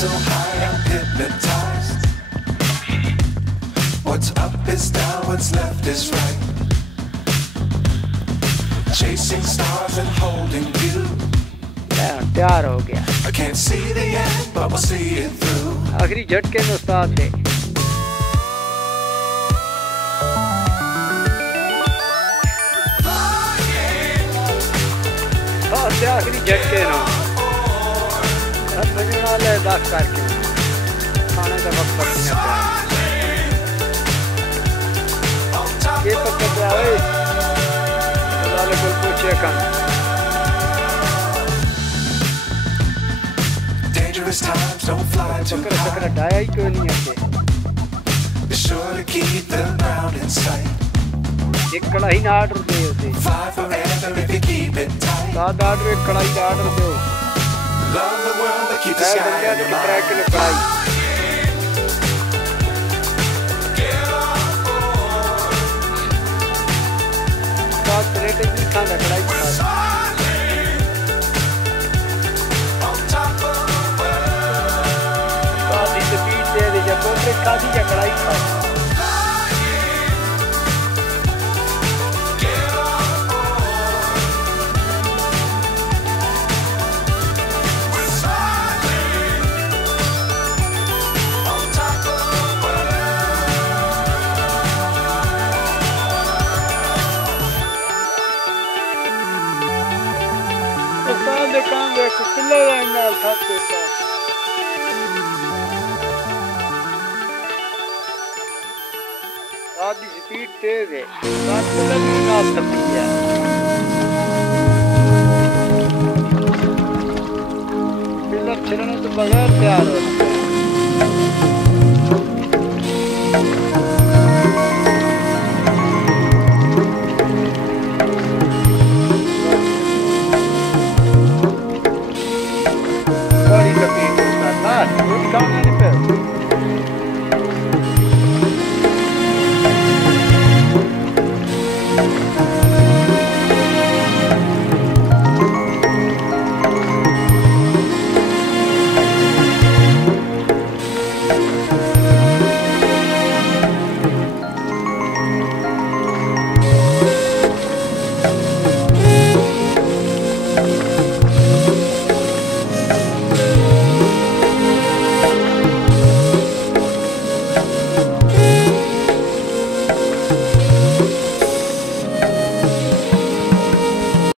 So high, I'm hypnotized. What's up is down, what's left is right. Chasing stars and holding you. तैयार हो गया. I can't see the end, but we'll see it through. आखिरी झटके में उस्ताद थे. आखिरी झटके ना. बजने वाले दाग करके खाने का वक्त पड़ना ये तो कहते हैं वाले को पूछे कम. Dangerous times don't fly too high. चक्कर डाया ही क्यों नहीं आते. Be sure to keep the ground in sight. एक कढ़ाई ना ऑर्डर दे होते. Fly forever if you keep it tight. सात ऑर्डर एक कढ़ाई का ऑर्डर दो. Love the world, but keep the sky in your mind. काम देखो किल्ले रहना था देता. आधी स्पीड तेज है. बात किल्ले में ना सकती है. किल्ले चलने तो बगैर तैयार हो.